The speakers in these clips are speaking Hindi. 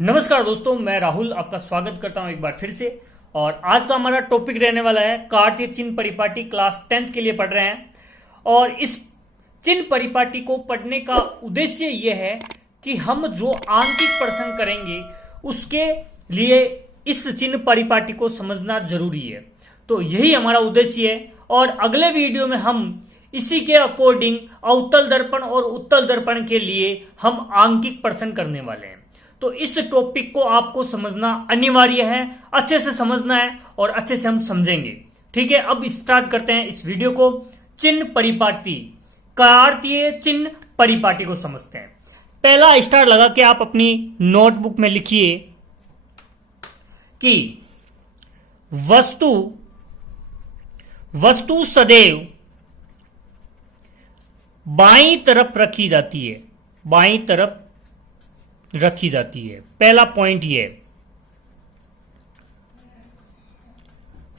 नमस्कार दोस्तों, मैं राहुल आपका स्वागत करता हूं एक बार फिर से। और आज का हमारा टॉपिक रहने वाला है कार्तीय चिन्ह परिपाटी। क्लास 10th के लिए पढ़ रहे हैं और इस चिन्ह परिपाटी को पढ़ने का उद्देश्य यह है कि हम जो आंकिक प्रश्न करेंगे उसके लिए इस चिन्ह परिपाटी को समझना जरूरी है। तो यही हमारा उद्देश्य है और अगले वीडियो में हम इसी के अकॉर्डिंग अवतल दर्पण और उत्तल दर्पण के लिए हम आंकिक प्रश्न करने वाले हैं। तो इस टॉपिक को आपको समझना अनिवार्य है, अच्छे से समझना है और अच्छे से हम समझेंगे। ठीक है, अब स्टार्ट करते हैं इस वीडियो को। चिन्ह परिपाटी, कार्तीय चिन्ह परिपाटी को समझते हैं। पहला स्टार लगा के आप अपनी नोटबुक में लिखिए कि वस्तु सदैव बाईं तरफ रखी जाती है। बाईं तरफ रखी जाती है। पहला पॉइंट ये है,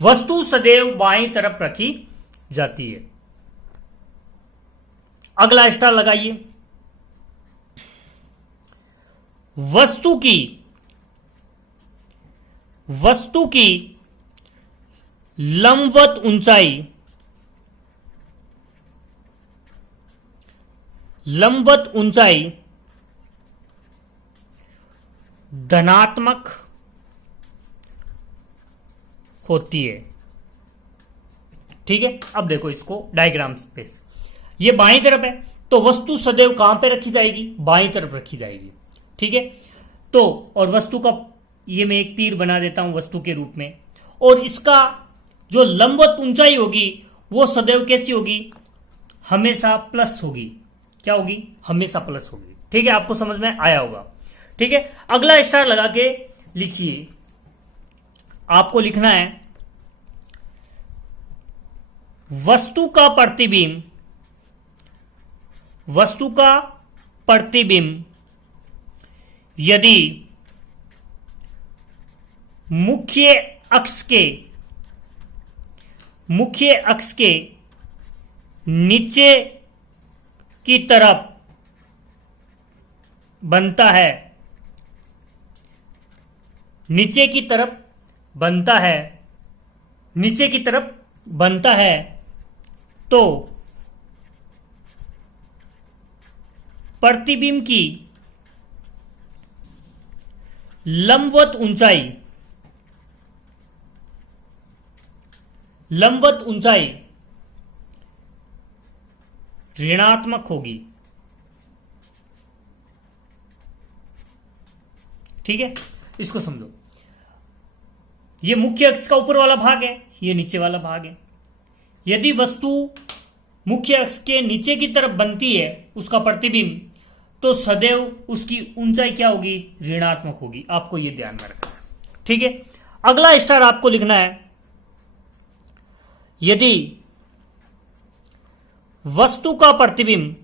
वस्तु सदैव बाईं तरफ रखी जाती है। अगला स्टार लगाइए, वस्तु की लंबवत ऊंचाई धनात्मक होती है। ठीक है, अब देखो इसको डायग्राम पे। ये बाईं तरफ है तो वस्तु सदैव कहां पे रखी जाएगी? बाईं तरफ रखी जाएगी। ठीक है, तो और वस्तु का ये मैं एक तीर बना देता हूं वस्तु के रूप में, और इसका जो लंबवत ऊंचाई होगी वो सदैव कैसी होगी? हमेशा प्लस होगी। क्या होगी? हमेशा प्लस होगी। ठीक है, आपको समझ में आया होगा। ठीक है, अगला स्टार लगा के लिखिए। आपको लिखना है वस्तु का प्रतिबिंब यदि मुख्य अक्ष के नीचे की तरफ बनता है, नीचे की तरफ बनता है तो प्रतिबिंब की लंबवत ऊंचाई ऋणात्मक होगी। ठीक है, इसको समझो। ये मुख्य अक्ष का ऊपर वाला भाग है, ये नीचे वाला भाग है। यदि वस्तु मुख्य अक्ष के नीचे की तरफ बनती है उसका प्रतिबिंब, तो सदैव उसकी ऊंचाई क्या होगी? ऋणात्मक होगी। आपको ये ध्यान में रखना है। ठीक है, अगला स्टार आपको लिखना है, यदि वस्तु का प्रतिबिंब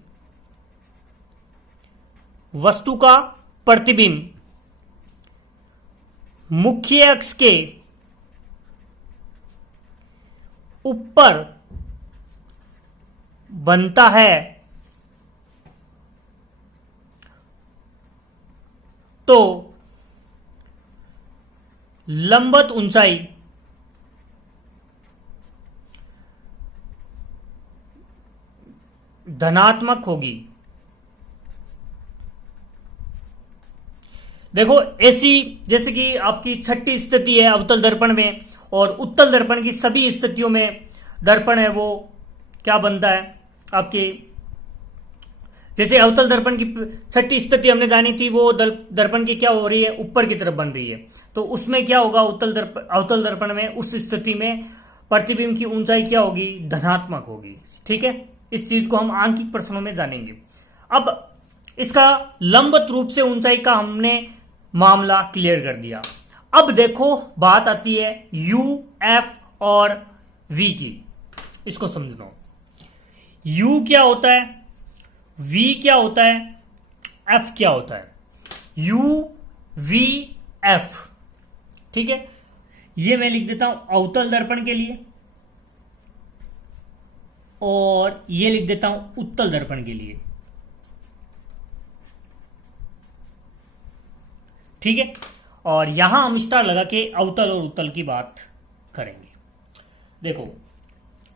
मुख्य अक्ष के ऊपर बनता है तो लंबवत ऊंचाई धनात्मक होगी। देखो, ऐसी जैसे कि आपकी छठी स्थिति है अवतल दर्पण में, और उत्तल दर्पण की सभी स्थितियों में दर्पण है वो क्या बनता है आपके? जैसे अवतल दर्पण की छठी स्थिति हमने जानी थी, वो दर्पण की क्या हो रही है? ऊपर की तरफ बन रही है। तो उसमें क्या होगा? अवतल दर्पण में उस स्थिति में प्रतिबिंब की ऊंचाई क्या होगी? धनात्मक होगी। ठीक है, इस चीज को हम आंकिक प्रश्नों में जानेंगे। अब इसका लंबवत रूप से ऊंचाई का हमने मामला क्लियर कर दिया। अब देखो बात आती है यू, एफ और वी की। इसको समझना, यू क्या होता है, वी क्या होता है, एफ क्या होता है? U, V, F. ठीक है, ये मैं लिख देता हूं अवतल दर्पण के लिए, और ये लिख देता हूं उत्तल दर्पण के लिए। ठीक है। और यहां हम स्टार लगा के अवतल और उत्तल की बात करेंगे। देखो,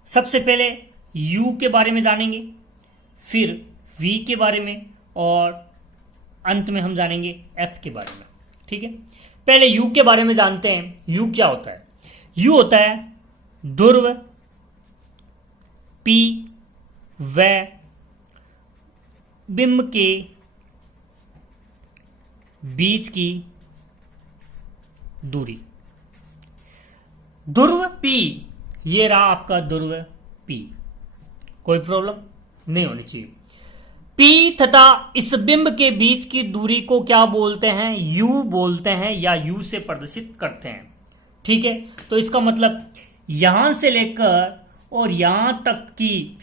सबसे पहले u के बारे में जानेंगे, फिर v के बारे में, और अंत में हम जानेंगे f के बारे में। ठीक है, पहले u के बारे में जानते हैं। u क्या होता है? u होता है ध्रुव p व बिंब के बीच की दूरी। ध्रुव p, ये रहा आपका ध्रुव p, कोई प्रॉब्लम नहीं होनी चाहिए। p तथा इस बिंब के बीच की दूरी को क्या बोलते हैं? u बोलते हैं, या u से प्रदर्शित करते हैं। ठीक है, तो इसका मतलब यहां से लेकर और यहां तक की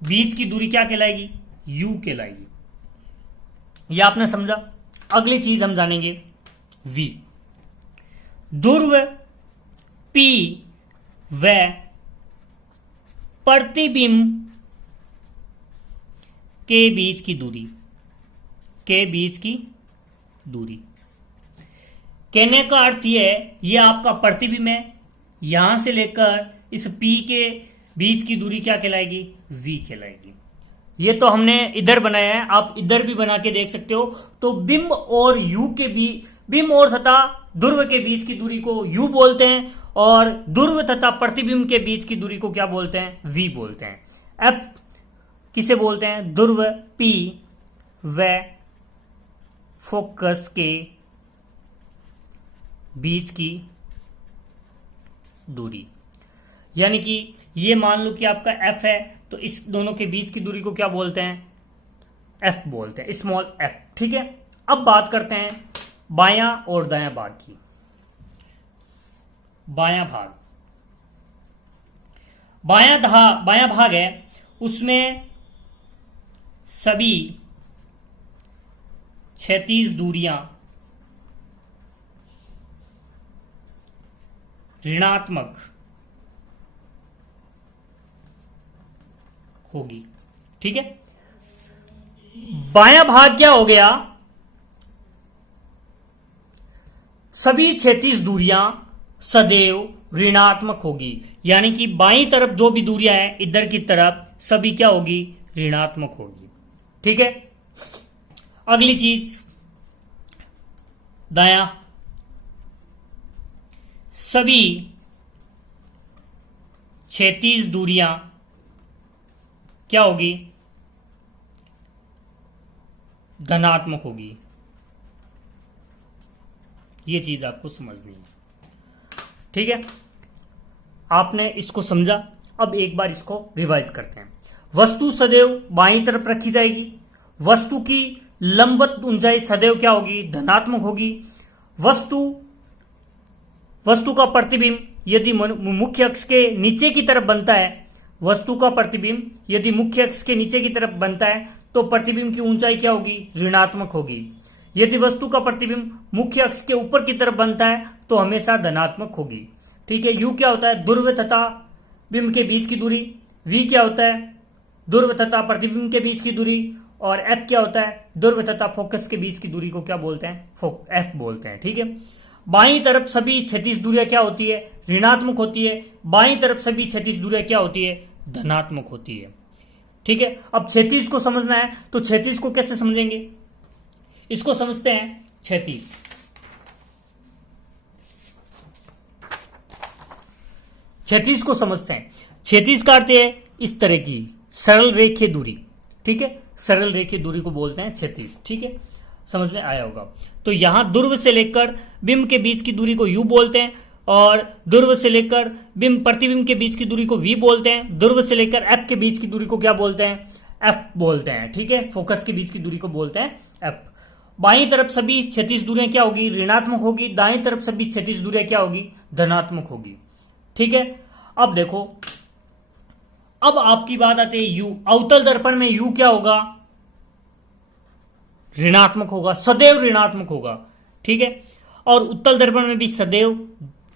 बीच की दूरी क्या कहलाएगी? u कहलाएगी। यह आपने समझा। अगली चीज हम जानेंगे v। ध्रुव p व प्रतिबिंब के बीच की दूरी, के बीच की दूरी कहने का अर्थ यह है, यह आपका प्रतिबिंब है, यहां से लेकर इस p के बीच की दूरी क्या कहलाएगी? v कहलाएगी। ये तो हमने इधर बनाया है, आप इधर भी बना के देख सकते हो। तो बिंब और u के बीच, बिंब और तथा ध्रुव के बीच की दूरी को u बोलते हैं, और ध्रुव तथा प्रतिबिंब के बीच की दूरी को क्या बोलते हैं? v बोलते हैं। f किसे बोलते हैं? ध्रुव p व फोकस के बीच की दूरी। यानी कि ये मान लो कि आपका f है, तो इस दोनों के बीच की दूरी को क्या बोलते हैं? f बोलते हैं, स्मॉल f। ठीक है, अब बात करते हैं बायां और दायां भाग की। बायां भाग, बायां भाग है, उसमें सभी क्षैतिज दूरियां ऋणात्मक होगी। ठीक है, बायां भाग क्या हो गया? सभी क्षैतिज दूरियां सदैव ऋणात्मक होगी। यानी कि बाईं तरफ जो भी दूरियां हैं इधर की तरफ सभी क्या होगी? ऋणात्मक होगी। ठीक है, अगली चीज दायां, सभी क्षैतिज दूरियां क्या होगी? धनात्मक होगी। ये चीज आपको समझनी है। ठीक है, आपने इसको समझा। अब एक बार इसको रिवाइज करते हैं। वस्तु सदैव बाईं तरफ रखी जाएगी। वस्तु की लंबवत ऊंचाई सदैव क्या होगी? धनात्मक होगी। वस्तु का प्रतिबिंब यदि मुख्य अक्ष के नीचे की तरफ बनता है, वस्तु का प्रतिबिंब यदि मुख्य अक्ष के नीचे की तरफ बनता है तो प्रतिबिंब की ऊंचाई क्या होगी? ऋणात्मक होगी। यदि वस्तु का प्रतिबिंब मुख्य अक्ष के ऊपर की तरफ बनता है तो हमेशा धनात्मक होगी। ठीक है, u क्या होता है? ध्रुव तथा बिंब के बीच की दूरी। v क्या होता है? ध्रुव तथा प्रतिबिंब के बीच की दूरी। और f क्या होता है? ध्रुव तथा फोकस के बीच की दूरी को क्या बोलते हैं? f बोलते हैं। ठीक है, बाईं तरफ सभी क्षैतिज दूरियां क्या होती है? ऋणात्मक होती है। बाईं तरफ सभी क्षैतिज दूरियां क्या होती है? धनात्मक होती है। ठीक है, अब क्षैतिज को समझना है, तो क्षैतिज को कैसे समझेंगे? इसको समझते हैं क्षैतिज। क्षैतिज को समझते हैं। क्षैतिज का अर्थ है इस तरह की सरल रेखीय दूरी। ठीक है, सरल रेखीय दूरी को बोलते हैं क्षैतिज। ठीक है, समझ में आया होगा। तो यहां ध्रुव से लेकर बिंब के बीच की दूरी को u बोलते हैं, और ध्रुव से लेकर बिंब प्रतिबिंब के बीच की दूरी को v बोलते हैं। ध्रुव से लेकर f के बीच की दूरी को क्या बोलते हैं? f बोलते हैं। ठीक है, फोकस के बीच की दूरी को बोलते हैं f। बाईं तरफ सभी क्षैतिज दूरियां क्या होगी? ऋणात्मक होगी। दाईं तरफ सभी क्षैतिज दूरियां क्या होगी? धनात्मक होगी। ठीक है, अब देखो, अब आपकी बात आती है u। अवतल दर्पण में u क्या होगा? ऋणात्मक होगा, सदैव ऋणात्मक होगा। ठीक है, और उत्तल दर्पण में भी सदैव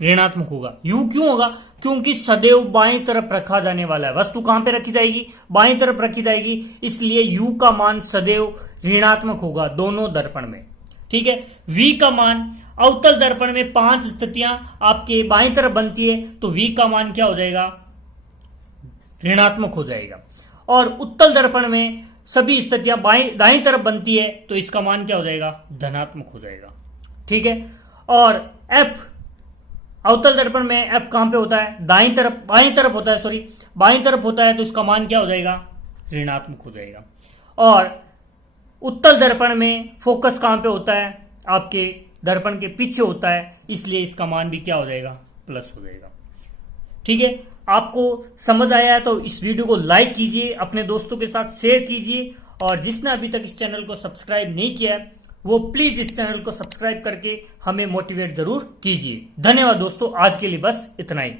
ऋणात्मक होगा। u क्यों होगा? क्योंकि सदैव बाईं तरफ रखा जाने वाला है। वस्तु कहां पे रखी जाएगी? बाईं तरफ रखी जाएगी, इसलिए u का मान सदैव ऋणात्मक होगा दोनों दर्पण में। ठीक है। V का मान अवतल दर्पण में 5 स्थितियां आपके बाईं तरफ बनती है तो V का मान क्या हो जाएगा, ऋणात्मक हो जाएगा। और उत्तल दर्पण में सभी स्थितियां दाईं तरफ बनती है तो इसका मान क्या हो जाएगा, धनात्मक हो जाएगा। ठीक है। और F अवतल दर्पण में F कहां पे होता है, बाईं तरफ होता है, सॉरी बाईं तरफ होता है तो इसका मान क्या हो जाएगा, ऋणात्मक हो जाएगा। और उत्तल दर्पण में फोकस कहां पे होता है, आपके दर्पण के पीछे होता है, इसलिए इसका मान भी क्या हो जाएगा, प्लस हो जाएगा। ठीक है। आपको समझ आया है तो इस वीडियो को लाइक कीजिए, अपने दोस्तों के साथ शेयर कीजिए, और जिसने अभी तक इस चैनल को सब्सक्राइब नहीं किया है वो प्लीज इस चैनल को सब्सक्राइब करके हमें मोटिवेट जरूर कीजिए। धन्यवाद दोस्तों, आज के लिए बस इतना ही।